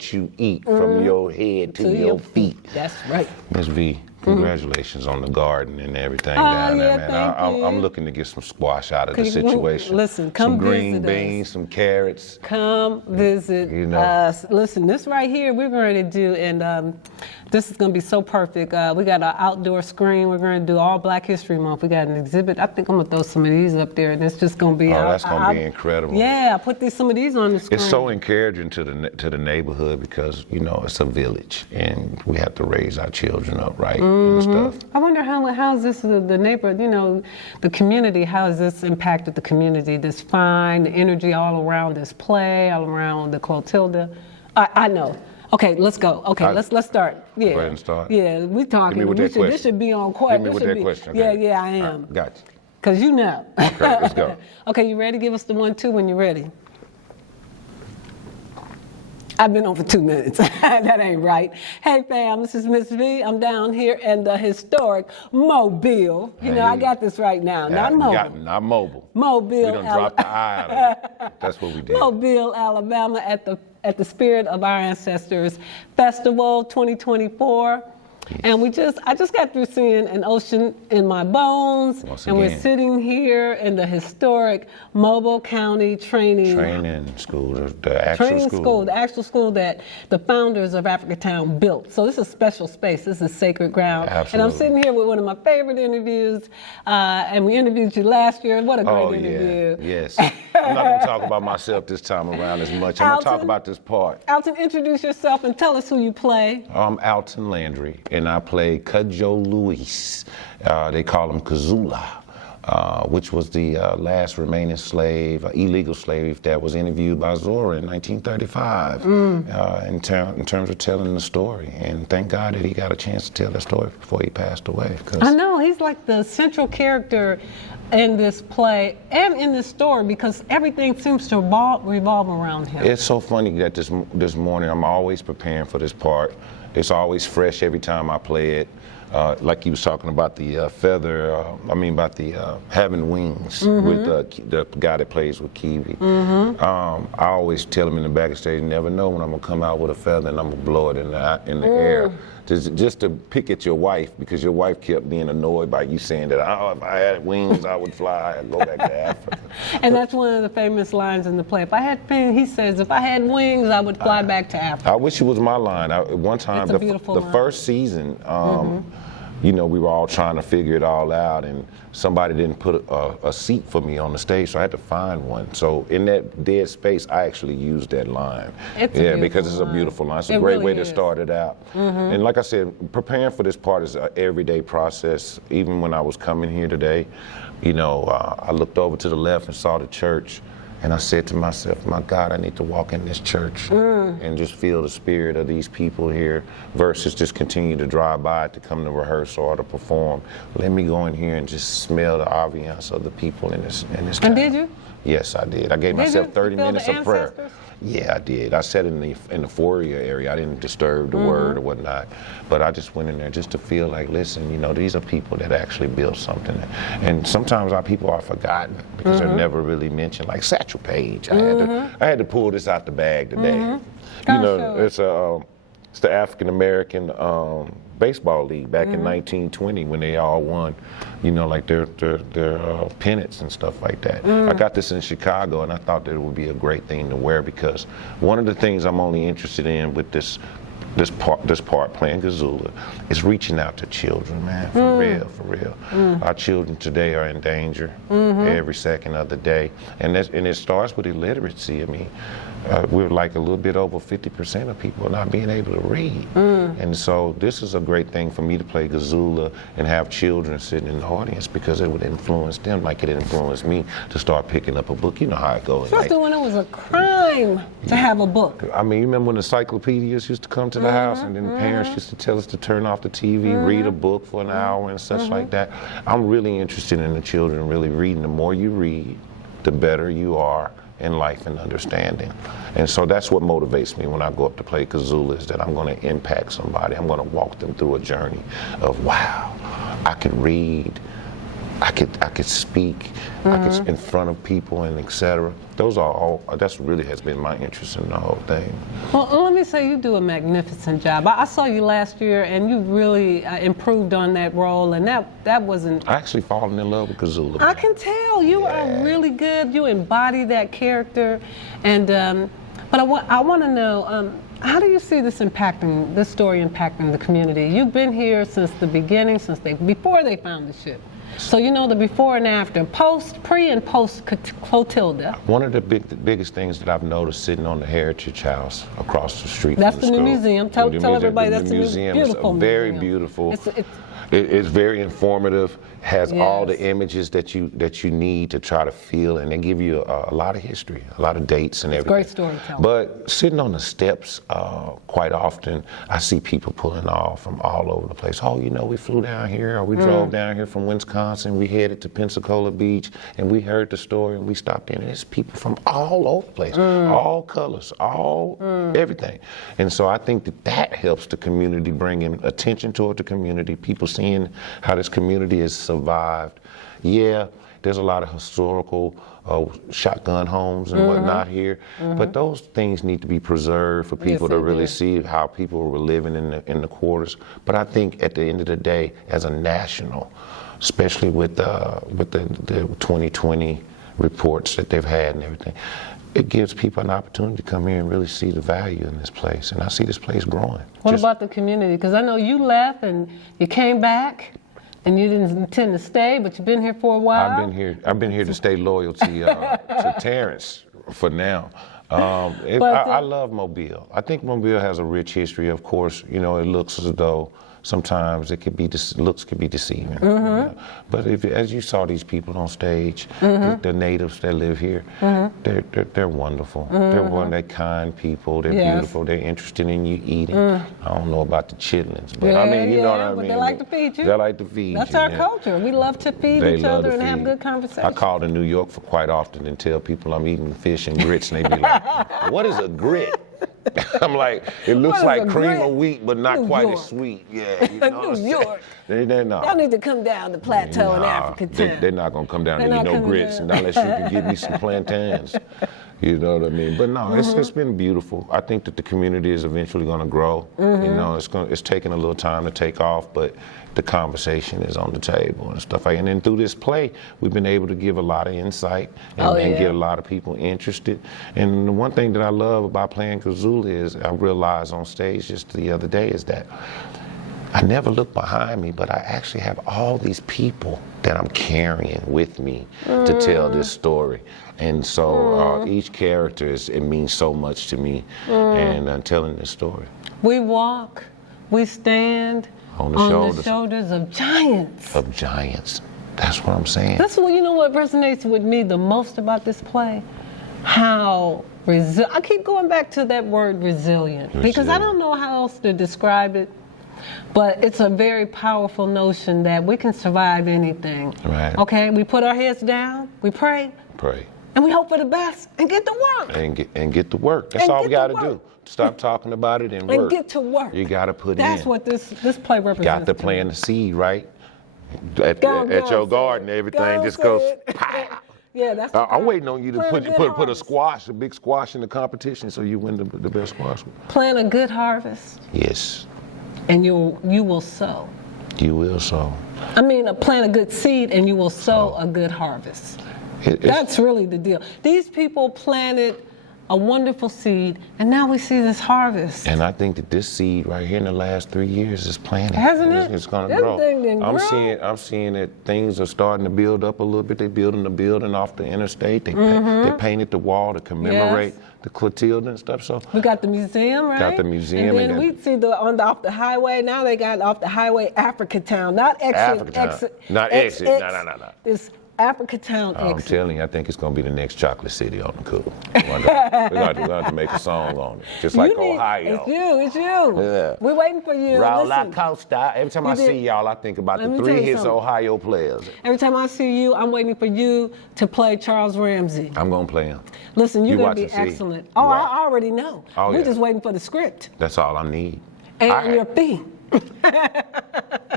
you eat from your head to your feet. That's right. Ms. V, congratulations on the garden and everything Oh, down yeah, there, man. thank you. I'm looking to get some squash out of the Could you- situation. listen, come some green visit us. beans, some carrots. Come visit You know. us. Listen, this right here we're going to do, and this is going to be so perfect. We got an outdoor screen. We're going to do all Black History Month. We got an exhibit. I think I'm going to throw some of these up there, and it's just going to be. Oh, that's going to be incredible. Yeah, I put some of these on the screen. It's so encouraging to the neighborhood because, you know, it's a village and we have to raise our children up right and stuff. I wonder how's this the neighborhood, you know, the community, how has this impacted the community? This fine, the energy all around this play, all around the Clotilda. I know. Okay, let's go. Okay, let's start. Yeah. Go ahead and start. Yeah, we talking. Hit me with that question. This should be on court. Hit me with that question. Okay. Yeah, I am. Right, got you. Because you know. Okay, let's go. Okay, you ready? Give us the 1-2 when you're ready. I've been on for 2 minutes. That ain't right. Hey fam, this is Miss V. I'm down here in the historic Mobile. You know, I got this right now. Not mobile. Not mobile. Mobile. We done dropped the I out of it. That's what we did. Mobile, Alabama, at the Spirit of Our Ancestors Festival 2024. Yes. And I just got through seeing an ocean in my bones. Once and again. We're sitting here in the historic Mobile County Training School, the actual school that the founders of Africatown built. So this is a special space. This is sacred ground. Absolutely. And I'm sitting here with one of my favorite interviews. And we interviewed you last year. What a great interview. Yes. I'm not going to talk about myself this time around as much. I'm going to talk about this part. Alton, introduce yourself and tell us who you play. I'm AltonLandry, and I play Cudjo Luis. They call him Kazula, which was the last remaining slave, illegal slave that was interviewed by Zora in 1935 in terms of telling the story. And thank God that he got a chance to tell that story before he passed away. I know, he's like the central character in this play and in this story because everything seems to revolve around him. It's so funny that this morning I'm always preparing for this part. It's always fresh every time I play it. Like you was talking about the feather, about the having wings with the guy that plays with Kiwi. I always tell him in the back of the stage, you never know when I'm gonna come out with a feather and I'm gonna blow it in the air. Just to pick at your wife, because your wife kept being annoyed by you saying that, if I had wings, I would fly and go back to Africa. And that's one of the famous lines in the play. He says, if I had wings, I would fly back to Africa. I wish it was my line. One time, the first season, you know, we were all trying to figure it all out, and somebody didn't put a seat for me on the stage, so I had to find one. So in that dead space, I actually used that line. Because it's a beautiful line. It's a great way to start it out. And like I said, preparing for this part is an everyday process. Even when I was coming here today, you know, I looked over to the left and saw the church. And I said to myself, my God, I need to walk in this church and just feel the spirit of these people here versus just continue to drive by to come to rehearse or to perform. Let me go in here and just smell the ambiance of the people in this town. And did you? Yes, I did. I gave myself 30 minutes of prayer. Ancestors? Yeah, I did. I sat in the foyer area. I didn't disturb the word or whatnot, but I just went in there just to feel like, listen, you know, these are people that actually built something. And sometimes our people are forgotten because they're never really mentioned. Like Satchel Paige, I had to pull this out the bag today. You know, it's the African American baseball league back in 1920 when they all won, you know, like their pennants and stuff like that. I got this in Chicago, and I thought that it would be a great thing to wear because one of the things I'm only interested in with this part playing Kazula is reaching out to children, man, for real. Our children today are in danger every second of the day, and it starts with illiteracy. I mean, we're like a little bit over 50% of people not being able to read. And so this is a great thing for me to play Kazula and have children sitting in the audience because it would influence them like it influenced me to start picking up a book. You know how it goes. Especially when it was a crime to have a book. I mean, you remember when encyclopedias used to come to the house and then parents used to tell us to turn off the TV, read a book for an hour and such like that. I'm really interested in the children really reading. The more you read, the better you are in life and understanding. And so that's what motivates me when I go up to play Kazula, is that I'm going to impact somebody. I'm going to walk them through a journey of, wow, I can read, I could speak, I could in front of people and etc. Those are all. That's really has been my interest in the whole thing. Well, let me me say you do a magnificent job. I saw you last year, and you really improved on that role, and that wasn't. I actually fallen in love with Cthulhu. I can tell you are really good. You embody that character, and but I want to know. How do you see this story impacting the community? You've been here since the beginning, before they found the ship. So you know the before and after, pre and post Clotilda. One of the biggest things that I've noticed sitting on the Heritage House across the street. That's from the new school, museum. Tell everybody that's the museum. beautiful It's very museum. beautiful. It's very informative. Has all the images that you need to try to feel, and they give you a lot of history, a lot of dates and everything. Great storytelling. But sitting on the steps, quite often, I see people pulling off from all over the place. Oh, we flew down here, or we drove down here from Wisconsin. We headed to Pensacola Beach, and we heard the story, and we stopped in. And it's people from all over the place, all colors, everything. And so I think that helps the community, bringing attention toward the community. People seeing how this community is survived. Yeah, there's a lot of historical shotgun homes and whatnot here, but those things need to be preserved for people to really see how people were living in the quarters. But I think at the end of the day, as a national, especially with the 2020 reports that they've had and everything, it gives people an opportunity to come here and really see the value in this place. And I see this place growing. What about the community? Because I know you left and you came back. And you didn't intend to stay, but you've been here for a while? I've been here to stay loyal to Terrence for now. I love Mobile. I think Mobile has a rich history. Of course, it looks as though sometimes looks could be deceiving. But as you saw these people on stage, the natives that live here, they're wonderful. They're kind people. They're beautiful. They're interested in you eating. I don't know about the chitlins, but you know what I mean. They like to feed you. They like to feed That's you. That's our culture. We love to feed each other and have good conversation. I call to New York for quite often and tell people I'm eating fish and grits, and they be like, "What is a grit?" I'm like, it looks like cream of wheat, but not quite as sweet. Yeah, New York. They're not. Y'all need to come down to Plateau in Africa town. They're not gonna come down and eat no grits unless you can give me some plantains. You know what I mean? But no, it's been beautiful. I think that the community is eventually gonna grow. It's taking a little time to take off, but the conversation is on the table and stuff. And then through this play, we've been able to give a lot of insight and get a lot of people interested. And the one thing that I love about playing Cthulhu is I realized on stage just the other day is that I never look behind me, but I actually have all these people that I'm carrying with me to tell this story. And so each character, it means so much to me and telling this story. We walk, we stand on the shoulders of giants. Of giants. That's what I'm saying. That's what, what resonates with me the most about this play? How I keep going back to that word resilient, because I don't know how else to describe it. But it's a very powerful notion that we can survive anything. Right. Okay, we put our heads down, we pray, and we hope for the best, and get to work. And get to work. That's all we got to do. Stop talking about it and work. And get to work. You got to put in. That's what this play represents. Got to plant the seed, right? At your garden, everything just goes. Yeah, that's. I'm waiting on you to put a big squash in the competition, so you win the best squash. Plant a good harvest. Yes. And you will sow. You will sow. I mean, plant a good seed and you will sow a good harvest. That's really the deal. These people planted a wonderful seed, and now we see this harvest. And I think that this seed right here in the last 3 years is planted. Hasn't it? It's going to grow. I'm seeing that things are starting to build up a little bit. They're building the building off the interstate. They painted the wall to commemorate the Clotilda and stuff. So we got the museum, right? Got the museum. And then we see off the highway. Now they got off the highway Africa Town, not exit. Not exit. No. It's Africa Town exit. I'm telling you, I think it's going to be the next chocolate city on the cool. We're going to have to make a song on it, just like Ohio. It's you. Yeah. We're waiting for you. Raul Acosta. Every time I see y'all, I think about the 3 hits Ohio players. Every time I see you, I'm waiting for you to play Charles Ramsey. I'm going to play him. Listen, you're going to be excellent. Oh, I already know. We're just waiting for the script. That's all I need. And your fee.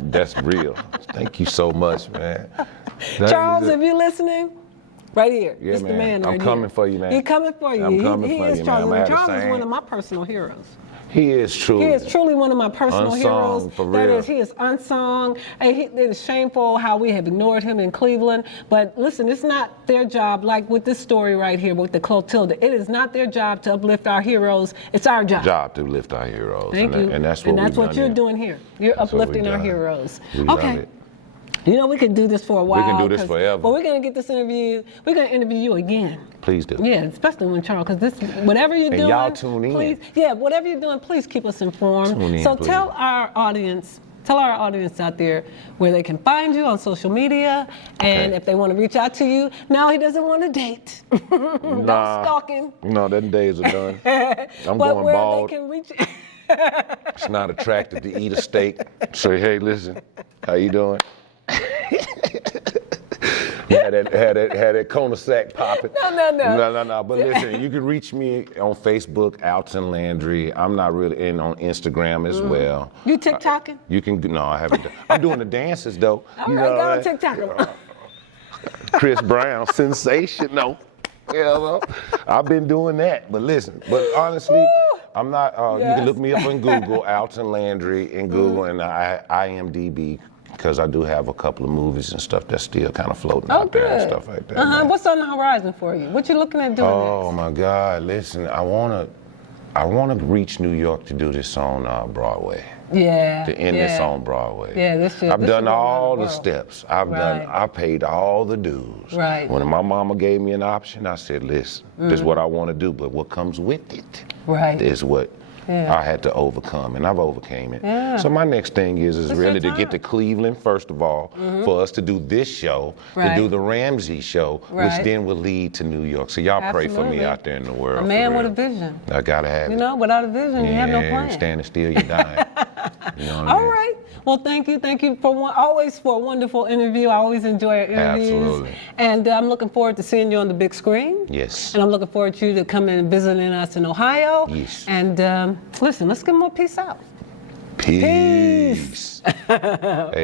That's real. Thank you so much, man. Charles, if you're listening, right here. Yeah, it's man. The man I'm coming for you, man. He's coming for you. I'm coming he for is you, Charles. man. Charles is one of my personal heroes. He is truly. He is truly one of my personal unsung, heroes. for That real. is, he is unsung. And it is shameful how we have ignored him in Cleveland. But listen, it's not their job, like with this story right here with the Clotilda. It is not their job to uplift our heroes. It's our job. To lift our heroes. Thank you. And that's what you're doing here. You're That's what uplifting we've our done. heroes. We love Okay. it. You know, we could do this for a while. We can do this forever. But we're going to get this interview. We're going to interview you again. Please do. Yeah, especially when Charles, because this, whatever you're And doing, y'all tune in. please, whatever you're doing, please keep us informed. Tune in, so please. tell our audience out there where they can find you on social media, and Okay. if they want to reach out to you. Now he doesn't want to date. No stalking. No, them days are done. I'm But going where bald. they can reach. It's not attractive to eat a steak. Say, hey, listen, how you doing? had that cul-de-sac popping. No. But listen, you can reach me on Facebook, AltonLandry. I'm not really in on Instagram as well. You TikToking? You can, no, I haven't. I'm doing the dances though. All You right, know go on what? TikTok. Chris Brown, sensational. You know, I've been doing that. But listen, honestly, I'm not, you Yes. can look me up on Google, AltonLandry in Google, and IMDb, because I do have a couple of movies and stuff that's still kind of floating out there and stuff like that. man. What's on the horizon for you? What you looking at doing Oh my God, listen, I wanna reach New York to do this on Broadway. next? Yeah. To end this on Broadway. Yeah, this should. I've this done should go around all the world. steps. Right. I paid all the dues. Right. When my mama gave me an option, I said, listen, this is what I want to do, but what comes with it Right. is what Yeah. I had to overcome, and I've overcame it. Yeah. So my next thing is It's really your to get to time. Cleveland, first of all, for us to do this show, Right. to do the Ramsey show, which Right. then will lead to New York. So y'all pray for Absolutely. me out there in the world. A for man with real. a vision. I gotta have You it. know, without a vision, you have no plan. Standing still, you're dying. You know what I All mean? right. Well, thank you for always for a wonderful interview. I always enjoy our interviews. Absolutely. And I'm looking forward to seeing you on the big screen. Yes. And I'm looking forward to you to come in and visiting us in Ohio. Yes. And listen, let's get more peace out. Peace. Hey,